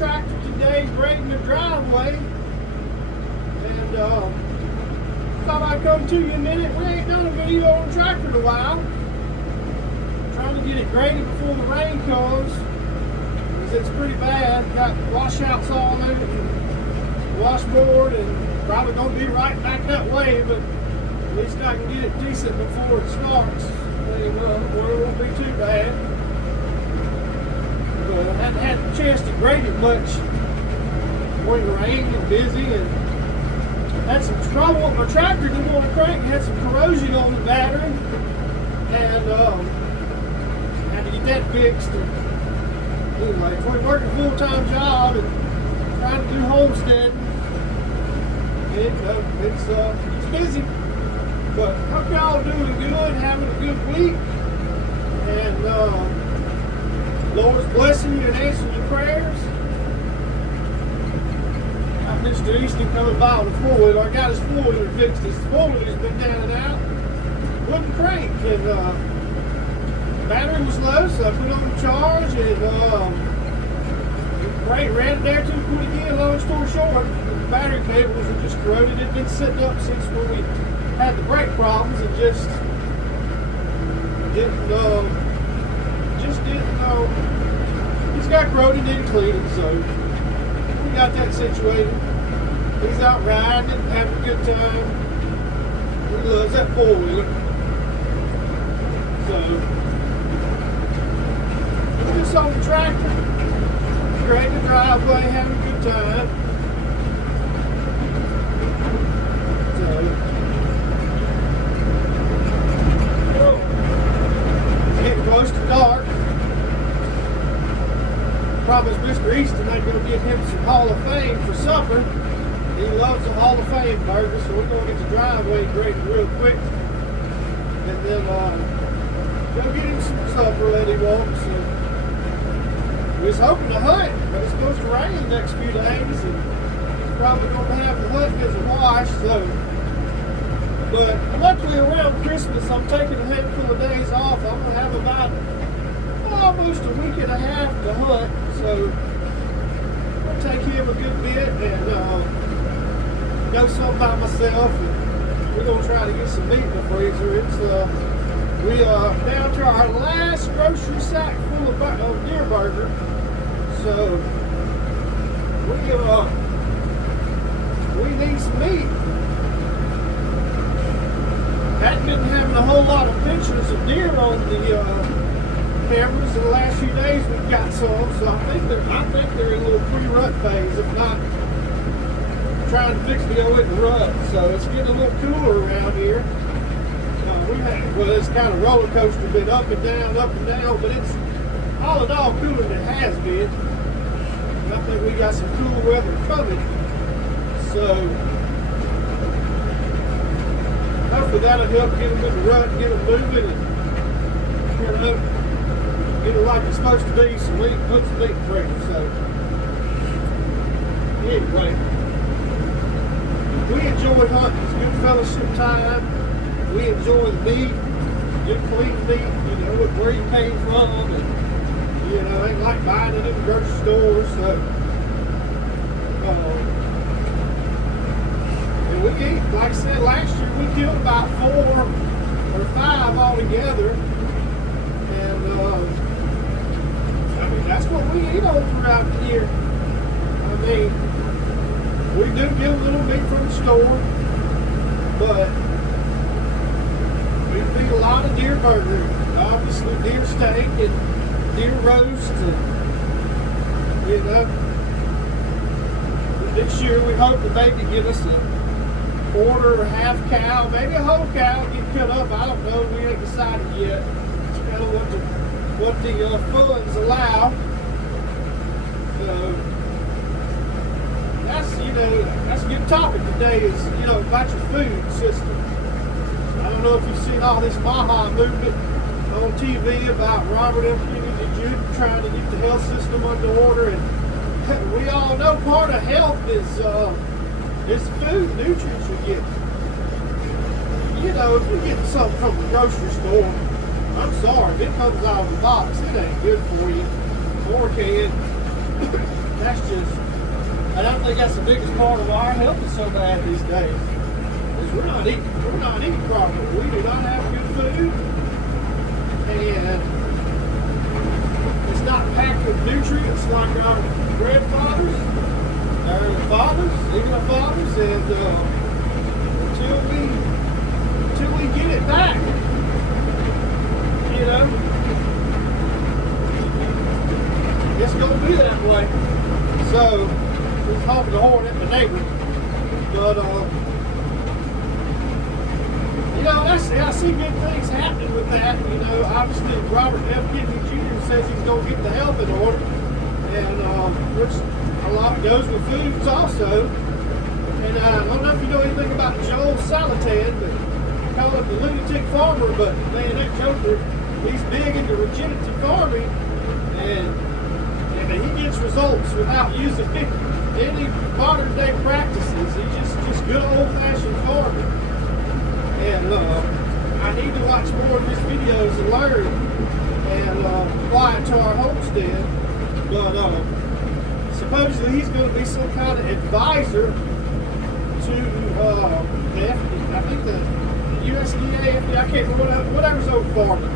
tractor today grading the driveway, and thought I'd come to you a minute. We ain't done a video on the tractor in a while. Trying to get it graded before the rain comes, because it's pretty bad. Got washouts all over it, and washboard, and probably gonna be right back that way, but at least I can get it decent before it starts. Where it won't be too bad. But I hadn't had a chance to grade it much when the rain and busy, and had some trouble with my tractor. Didn't want to crank. Had some corrosion on the battery, and had to get that fixed. And anyway, between working a full-time job and trying to do Homestead, it's busy. But hope y'all doing good, having a good week, and Lord's blessing you and answering your prayers. Mr. Easton coming by on the four-wheeler. I got his four-wheeler fixed. His four-wheeler's been down and out. Wouldn't crank, and the battery was low, so I put it on the charge, and ran it there too quick again. Long story short, the battery cables are just corroded. It'd been sitting up since when we had the brake problems, and just didn't he's got corroded, didn't clean it, so we got that situated. He's out riding and having a good time. He loves that four-wheeler. So we're just on the tractor, grading the driveway, having a good time. Getting close to dark. Promised Mr. Easton I'm going to get him some Hall of Fame for supper. He loves the Hall of Fame burger, so we're going to get the driveway graded real quick, and then go get him some supper that he wants. And we was hoping to hunt, but it's supposed to rain the next few days, and he's probably going to have the hunt as a wash. So, but luckily around Christmas, I'm taking a handful of days off. I'm going to have about almost a week and a half to hunt, so I'll take him a good bit and know something about myself. And we're going to try to get some meat in the freezer. It's we down to our last grocery sack full of deer burger, so we need some meat. Hadn't been having a whole lot of pictures of deer on the cameras in the last few days. We've got some, so I think they're in a little pre-rut phase, if not trying to fix to go in the rut. So it's getting a little cooler around here. It's kind of roller coaster, been up and down, but it's all in all cooler than it has been. And I think we got some cool weather coming. So hopefully that'll help get them in the rut, get them moving, and get it like it's supposed to be, so we can put some meat in the freezer. So anyway, we enjoy hunting. It's good fellowship time. We enjoy the meat, good clean meat, where you came from, and ain't like buying it in the grocery store. So and we eat, like I said last year, we killed about 4 or 5 altogether, and that's what we eat on throughout the year. I mean, we do get a little meat from the store, but we eat a lot of deer burger, obviously deer steak and deer roast, and this year we hope to maybe get us a quarter or half cow, maybe a whole cow get cut up. I don't know, we ain't decided yet. It's kind of what the funds allow. So that's a good topic today, is about your food system. I don't know if you've seen all this Maha movement on TV about Robert F. Kennedy Jr. trying to get the health system under order, and we all know part of health is food, nutrients you get. If you're getting something from the grocery store, I'm sorry, if it comes out of the box, it ain't good for you. Or can. that's just, and I think that's the biggest part of why our health is so bad these days. Is we're not eating properly. We do not have good food, and it's not packed with nutrients like our grandfathers, our fathers, even our fathers, and until we get it back, you know, it's gonna be that way. So we're talking to Horn at my neighbor, but you know, I see good things happening with that. You know, obviously Robert F. Kennedy Jr. says he's gonna get the health in order, and which a lot goes with foods also. And I don't know if you know anything about Joel Salatin, but I call him the lunatic farmer, but man, that joker, he's big into regenerative farming, and he gets results without using any modern day practices. He's just good old fashioned farming. And I need to watch more of his videos and learn and apply it to our homestead. But supposedly he's going to be some kind of advisor to I think the USDA, FDA, I can't remember, whatever's over farming.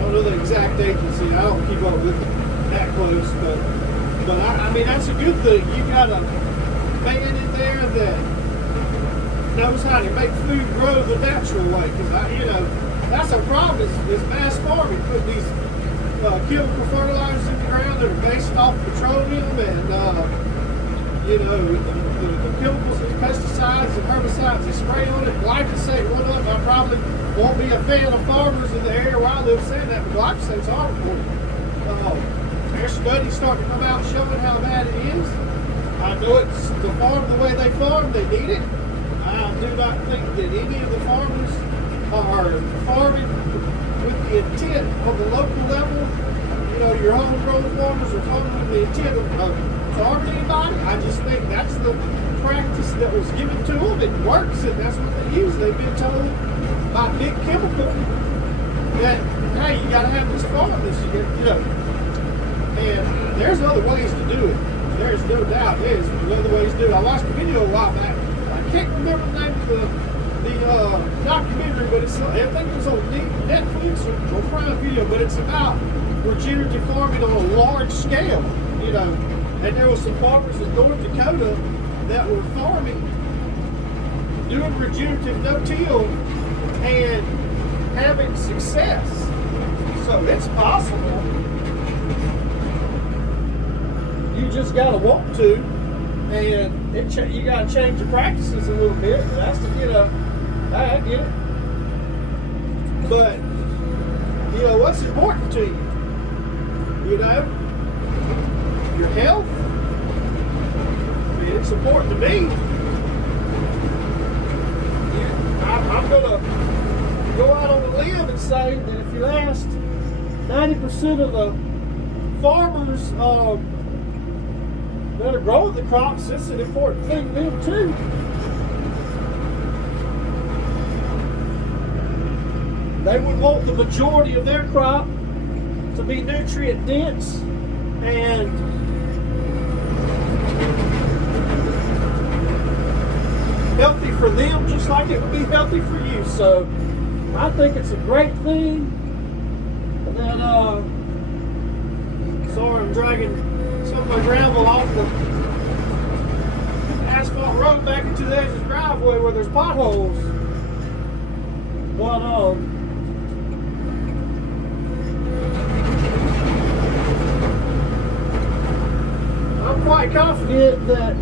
I don't know the exact agency. I don't keep up with it that close, but I mean that's a good thing. You got a man in there that knows how to make food grow the natural way. Because you know that's a problem. Is mass farming, putting these chemical fertilizers in the ground that are based off petroleum and you know, the chemicals and pesticides and herbicides they spray on it. Glyphosate run up. I probably won't be a fan of farmers in the area where I live saying that, but glyphosate's horrible for you. There's studies starting to come out showing how bad it is. I know it's to farm the way they farm, they need it. I do not think that any of the farmers are farming with the intent on the local level. You know, your homegrown farmers are farming with the intent of farming anybody. I just think that's the practice that was given to them. It works, and that's what they use. They've been told by big chemical that, hey, you got to have this farm, this, you know. And there's other ways to do it. There's no doubt there's other ways to do it. I watched a video a while back. I can't remember the name of the documentary, but it's, I think it was on Netflix or Prime Video, but it's about regenerative farming on a large scale, you know. And there was some farmers in North Dakota that were farming, doing regenerative no-till, and having success. So it's possible. You just gotta want to, and you gotta change your practices a little bit. That's to get I get it. But you know what's important to you? You know, your health. I mean, it's important to me. I'm gonna go out on a limb and say that if you asked 90% of the farmers that are growing the crops, it's an important thing to them too. They would want the majority of their crop to be nutrient dense and healthy for them, just like it would be healthy for you. So I think it's a great thing that sorry, I'm dragging some of my gravel off the asphalt road back into the edge of the driveway where there's potholes. But I'm quite confident that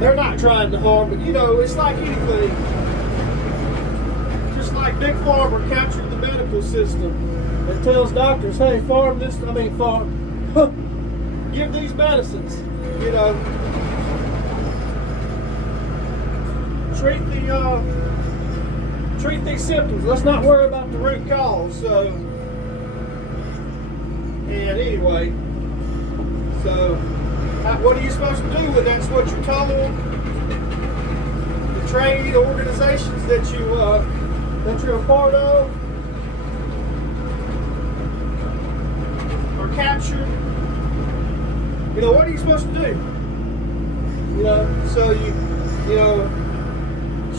they're not trying to harm, but you know, it's like anything. Just like Big Pharma captured the medical system and tells doctors, hey, give these medicines, you know. Treat these symptoms. Let's not worry about the root cause. So, and anyway, so what are you supposed to do when that's what you're told? The trade organizations that you're a part of, captured, what are you supposed to do? So you know,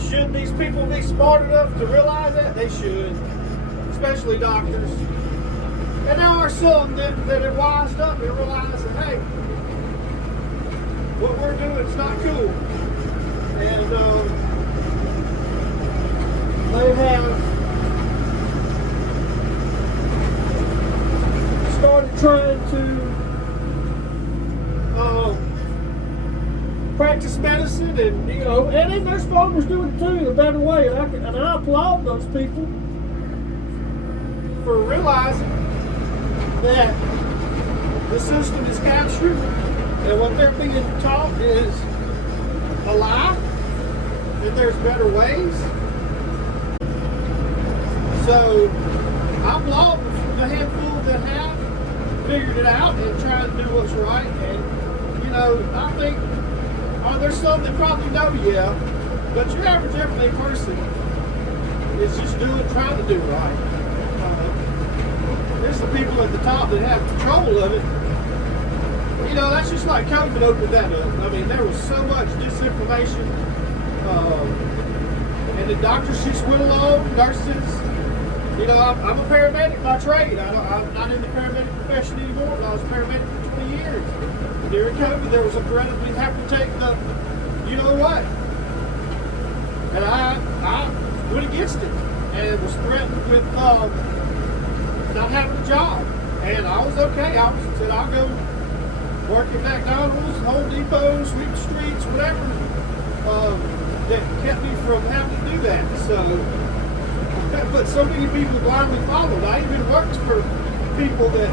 should these people be smart enough to realize that? They should, especially doctors. And there are some that are wised up and realize that, hey, what we're doing is not cool. And they have started trying to practice medicine, and and then there's farmers doing it too in a better way. And I applaud those people for realizing that the system is captured and what they're being taught is a lie, and there's better ways. So I applaud the handful that have figured it out and trying to do what's right. And I think there's some that probably know, but your average everyday person is just trying to do right. There's the people at the top that have control of it. That's just like COVID opened that up. I mean, there was so much disinformation, and the doctors just went along, nurses. I'm a paramedic by trade. I'm not in the paramedic profession anymore, but I was a paramedic for 20 years. During COVID, there was a threat of me having to take the, what? And I went against it and was threatened with not having a job. And I was okay. I said, I'll go work at McDonald's, Home Depot, sweep the streets, whatever, that kept me from having to do that. So, but so many people blindly followed. I even worked for people that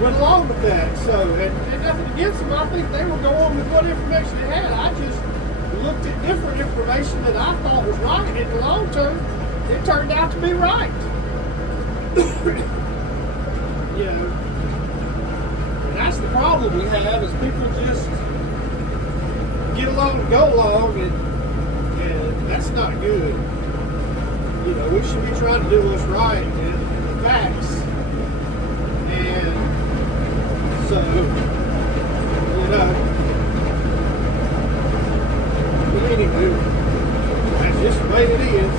went along with that. So, and nothing against them. I think they were going with what information they had. I just looked at different information that I thought was right. And in the long term, it turned out to be right. And that's the problem we have, is people just get along and go along, and that's not good. We should be trying to do what's right and the facts. And so, but anyway, that's just the way it is.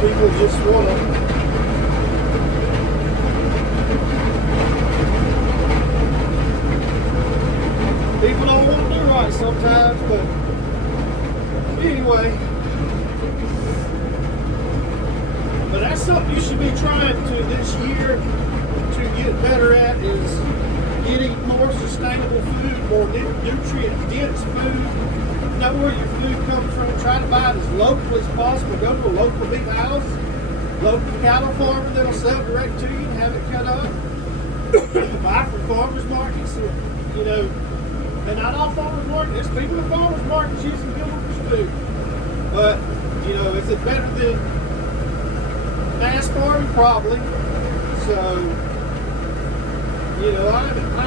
People just want to people don't want to do right sometimes, but anyway, but that's something you should be trying to this year to get better at, is getting more sustainable food, more nutrient-dense food. Know where your food comes from. Try to buy it as local as possible. Go to a local beef house, local cattle farmer that'll sell direct to you and have it cut up. Buy from farmers markets, and not all farmers markets. There's people at farmers markets using chemicals too. But, is it better than mass farming? Probably. So, I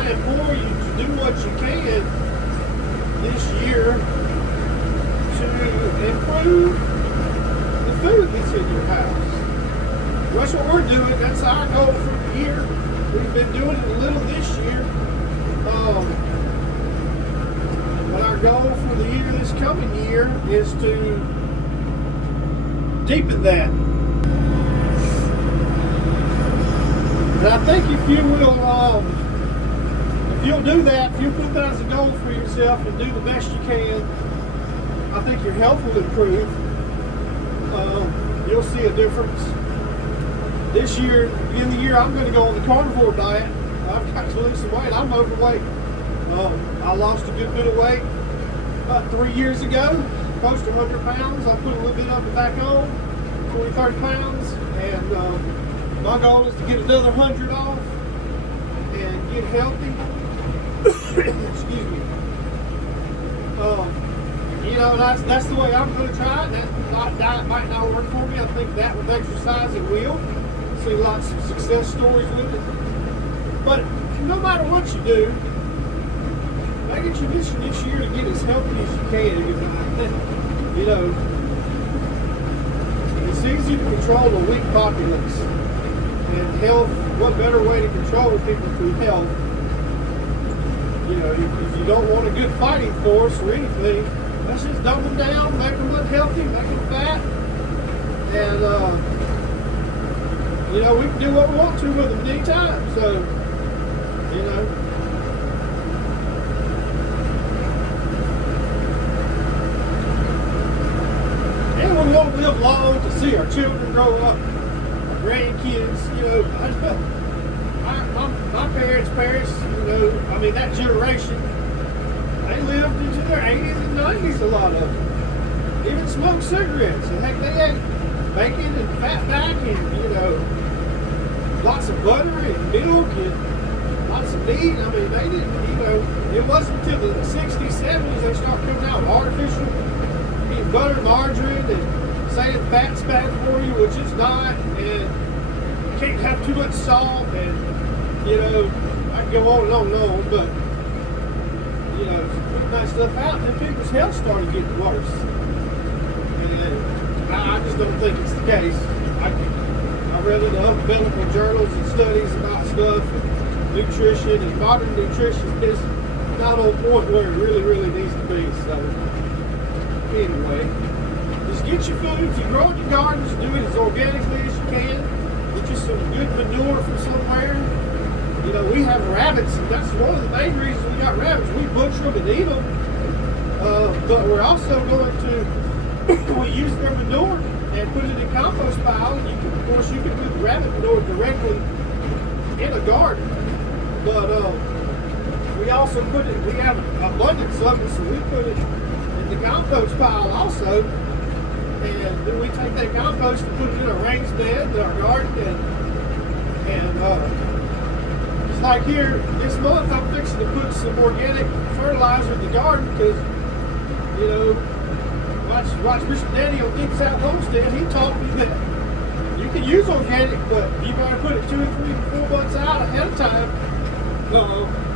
implore you to do what you can this year to improve the food that's in your house. That's what we're doing. That's our goal for the year. We've been doing it a little this year. But our goal for the year, this coming year, is to deepen that. And I think if you'll do that, if you'll put that as a goal for yourself and do the best you can, I think your health will improve. You'll see a difference. This year, in the year, I'm going to go on the carnivore diet. I've got to lose some weight. I'm overweight. I lost a good bit of weight about 3 years ago, close to 100 pounds. I put a little bit of it back on, 20, 30 pounds. And my goal is to get another 100 off and get healthy. Excuse me. That's the way I'm going to try it. That diet might not work for me. I think that with exercise it will. See lots of success stories with it. But no matter what you do, make it your mission this year to get as healthy as you can. It's It's easy to control a weak populace. And health, what better way to control people through health? You know, if you don't want a good fighting force or anything, let's just dumb them down, make them unhealthy, make them fat. And, you know, we can do what we want to with them anytime. So, you know. And we want to live long to see our children grow up, our grandkids, you know. My parents, you know, I mean, that generation, they lived into their 80s and 90s, a lot of them. Even smoked cigarettes. And heck, they ate bacon and fatback and, you know, lots of butter and milk and lots of meat. I mean, they didn't, you know, it wasn't until the 60s, 70s they started coming out with artificial, eating butter and margarine and saying fat's bad for you, which it's not, and you can't have too much salt, and, you know, I can go on and on and on, but, you know, putting that stuff out, and then people's health started getting worse. And I just don't think it's the case. I read in the other medical journals and studies about stuff, and nutrition, and modern nutrition is not on point where it really, really needs to be. So, anyway, just get your food. If you grow in your gardens, do it as organically as you can. Get you some good manure from somewhere. You know, we have rabbits, and that's one of the main reasons we got rabbits. We butcher them and eat them, but we're also going to we use their manure and put it in compost pile. You can, of course, you can put rabbit manure directly in a garden, but we also put it. We have abundance of it, so we put it in the compost pile also, and then we take that compost and put it in a raised bed in our garden, and it's like here this month I'm fixing to put some organic fertilizer in the garden because, you know. Watch Mr. Danny on Deep South Homestead. He taught me that you can use organic, but you better put it 2 or 3 or 4 months out ahead of time.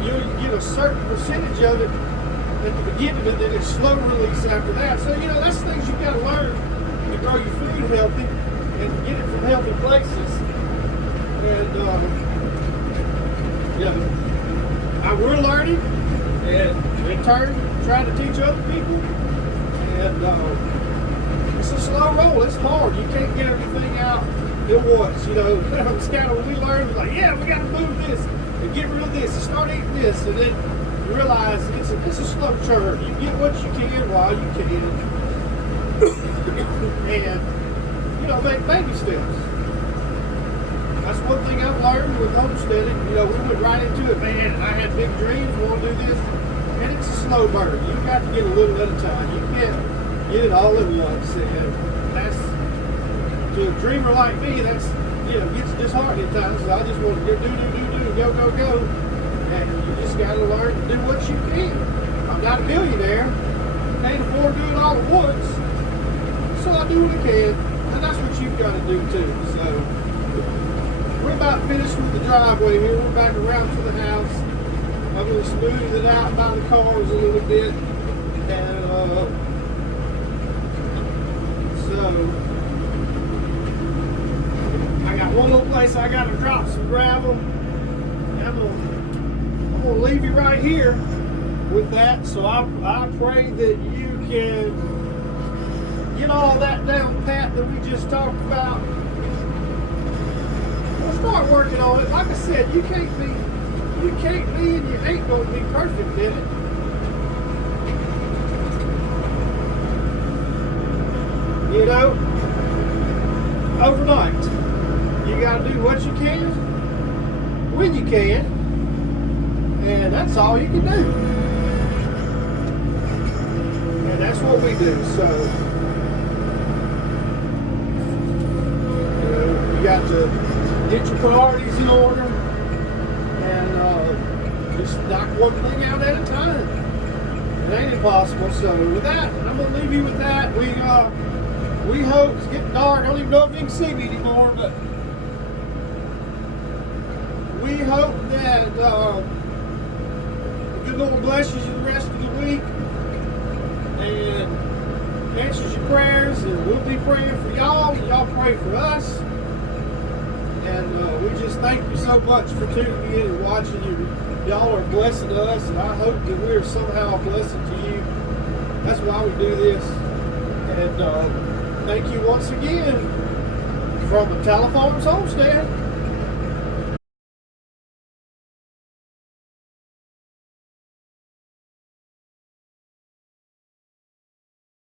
You get a certain percentage of it at the beginning, and then it's slow release after that. So, you know, that's things you've got to learn to grow your food healthy and get it from healthy places. And, you know, we're learning, and in turn, trying to teach other people. And it's a slow roll. It's hard. You can't get everything out at once. You know, it's kind of when we learn, we're like, yeah, we got to move this and get rid of this and start eating this, and then you realize it's a slow churn. You get what you can while you can, and you know, make baby steps. That's one thing I've learned with homesteading. You know, we went right into it, man. I had big dreams, want to do this. And it's a slow burn. You've got to get a little at a time. You can't get it all at once. And that's, to a dreamer like me, that's, you know, gets disheartening at times. So I just want to do, go. And you just got to learn to do what you can. I'm not a millionaire. Can't afford to do it all at once. So I do what I can. And that's what you've got to do too. So we're about finished with the driveway here. We're back around to the house. I'm going to smooth it out by the cars a little bit, and so I got one little place I got to drop some gravel, and I'm going to leave you right here with that. So I pray that you can get all that down pat that we just talked about. We'll start working on it. Like I said, you can't be and you ain't gonna be perfect in it. You know, overnight, you gotta do what you can, when you can, and that's all you can do. And that's what we do, so, you know, you got to get your priorities in order, just knock one thing out at a time. It ain't impossible. So with that, I'm gonna leave you with that. We hope it's getting dark. I don't even know if you can see me anymore, but we hope that the good Lord blesses you the rest of the week, and answers your prayers, and we'll be praying for y'all, and y'all pray for us. And we just thank you so much for tuning in and watching. Y'all are a blessing to us, and I hope that we're somehow a blessing to you. That's why we do this. And thank you once again from the Farms Homestead.